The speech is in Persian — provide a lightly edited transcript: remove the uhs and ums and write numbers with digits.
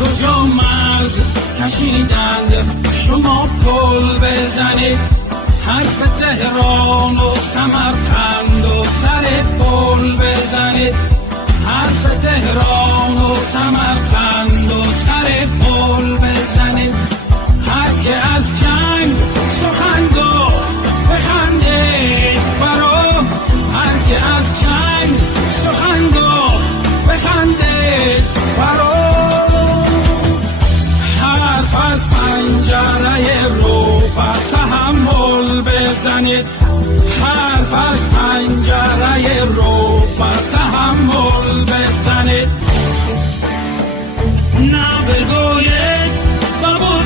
کجا مرز کشیدند شما پل بزنید، حرف تهران و سمرقند و سر پل بزنید، حرف تهران و سمرقند و سر پل بزنید. هر که از جنگ سخن گفت بخندید برو، هر که از جنگ سخن گفت بخندید برو. حرف از پنجره رو بر تحمل بزنید، حرف از پنجره رو بر تحمل بزنید. نه بگوید بابود